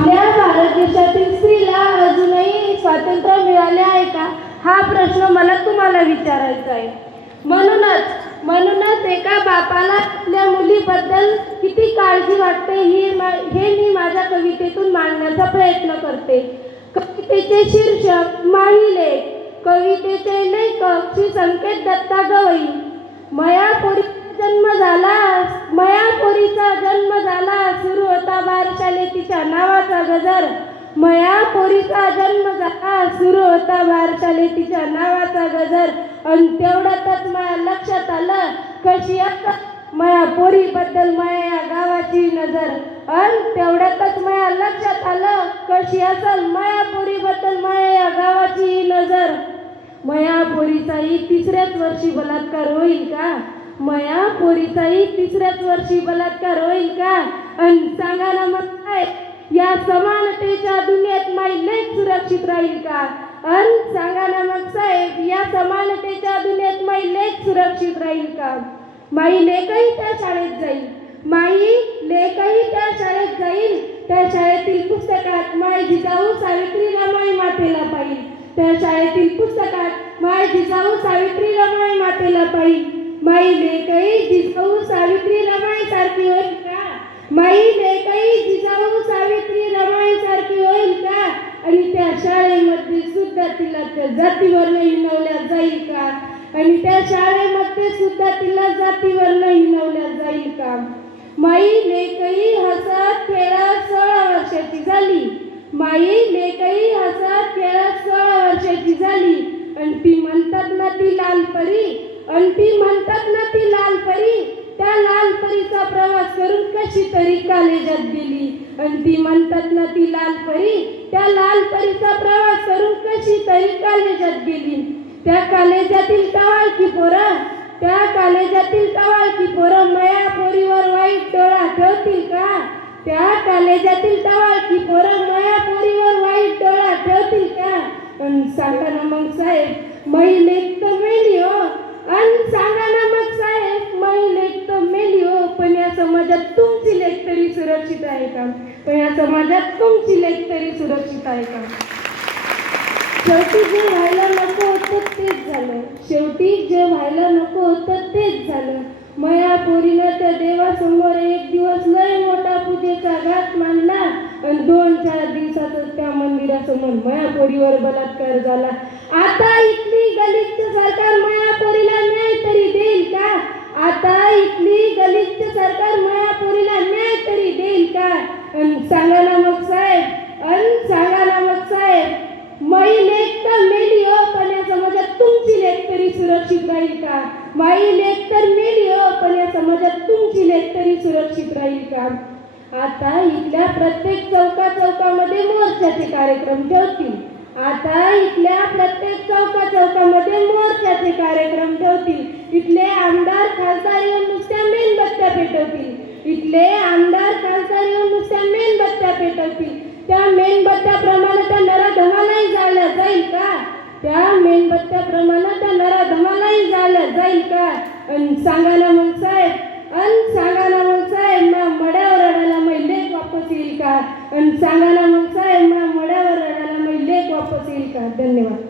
आपल्या भारत देशातील स्त्रीला अजूनही स्वातंत्र्य मिळाले आहे का, हा प्रश्न मला तुम्हाला विचारायचा आहे. म्हणूनच एका बापाला आपल्या मुलीबद्दल किती काळजी वाटते हे मी माझ्या कवितेतून मांडण्याचा प्रयत्न करते. कवितेचे शीर्षक माही लेक. कवितेचे लेखक श्री संकेत दत्ता गवई. मयापोरीचा जन्म झाला सुरू होता बारशाले तिच्या नावाचा गजर. मयापोरीचा जन्म झाला सुरू होता बारशाले तिच्या नावाचा गजर. आणि तेवढ्यातच माझ्या लक्षात आलं कशी मयापोरीबद्दल माया या गावाची नजर. आणि तेवढ्यातच माझ्या लक्षात आलं कशी असल मयापोरीबद्दल माया या गावाची नजर. मयापोरीचाही तिसऱ्याच वर्षी बलात्कार होईल का? मयापोरीचाही तिसऱ्याच वर्षी बलात्कार होईल का? आणि सांगा ना मग काय, या समानतेच्या दुनियेत माई लेक सुरक्षित राहील का? आणि सांगा ना मग साहेब, या समानतेच्या दुनियेत माई लेक सुरक्षित राहील का? माई लेकही त्या शाळेत जाईल, माई लेकही त्या शाळेत जाईल. त्या शाळेतील पुस्तकात माय जिजाऊ सावित्री रमाई मातेला पाहिल. त्या शाळेतील पुस्तकात माय जिजाऊ सावित्री रमाई मातेला पाहिल. माई लेकही जिजाऊ सावित्री रमाई सारखी होईल का? माई लेकही जिजाऊ सावित्री रमाई सारखी होईल का? आणि त्या शाळेमध्ये सुद्धा तिला त्या जातीवर्ण हिणवल्या जाईल का? आणि त्या शाळेमध्ये सुद्धा तिला जातीवर्ण हिणवल्या जाईल का? माई लेकही हसत खेळत 16 वर्षाची झाली. माई लेकही हसत खेळत 16 वर्षाची झाली. आणि ती म्हणतात ना ती लाल परी, आणि ती म्हणतात ना ती लाल परी, त्या लाल परीचा प्रवास करून कशी तरी कॉलेजात गेली. आणि ती म्हणतात ना ती लाल परी, त्या लाल परीचा प्रवास करून कशी तरी कॉलेजात गेली. त्या कॉलेजातील टवाळकी पोरं, त्या कॉलेजातील टवाळकी पोरं मयापोरीवर वाईट डोळा ठेवतील का? त्या कॉलेजातील टवाळकी पोरं मयापोरीवर वाईट डोळा ठेवतील का? आणि सांगा ना मग साहेब, माई लेक तर मेली हो. आणि सांगा ना मग साहेब, माई लेक तर मेली हो, पण या समाजात तुमची लेक तरी सुरक्षित आहे का? पण या समाजात तुमची लेक तरी सुरक्षित आहे का? शेवटी जे व्हायला नको होतं तेच झालं. शेवटी जे व्हायला नको होतं तेच झालं. मयापोरीनं त्या देवासमोर एक दिवस लय मोठा पूजेचा घाट मांडला. आणि 2-4 दिवसातच त्या मंदिरासमोर मयापोरीवर बलात्कार झाला. आता इथली गलिच्छ सरकार मयापोरीला न्याय तरी देईल का? आता इथली गलिच्छ सरकार मयापोरीला न्याय तरी देईल का? आणि सांगा ना मग साहेब, आणि सांगा ना मग साहेब, माई लेक तर मेली हो, पण या समाजात तुमची लेक तरी सुरक्षित राहील का? माई लेक तर मेली हो, पण या समाजात तुमची लेक तरी सुरक्षित राहील का? आता इथल्या प्रत्येक चौकामध्ये मोर्चाचे कार्यक्रम ठेवतील. आता इथल्या प्रत्येक चौकामध्ये मोर्चाचे कार्यक्रम ठेवतील. इथले आमदार खासदार येऊन नुसत्या मेणबत्त्या पेटवतील. इथले आमदार खासदार येऊन नुसत्या मेणबत्त्या पेटवतील. त्या मेणबत्त्याप्रमाणे त्या नराधमालाही जाळल्या जाईल का? त्या मेणबत्त्याप्रमाणे त्या नराधमालाही जाळल्या जाईल का? आणि सांगा ना मग साहेब, आणि सांगा ना मग साहेब, मड्यावर रडायला माई लेक वापस येईल का? आणि सांगा ना मग साहेब, मड्यावर रडायला माई लेक वापस येईल का? धन्यवाद.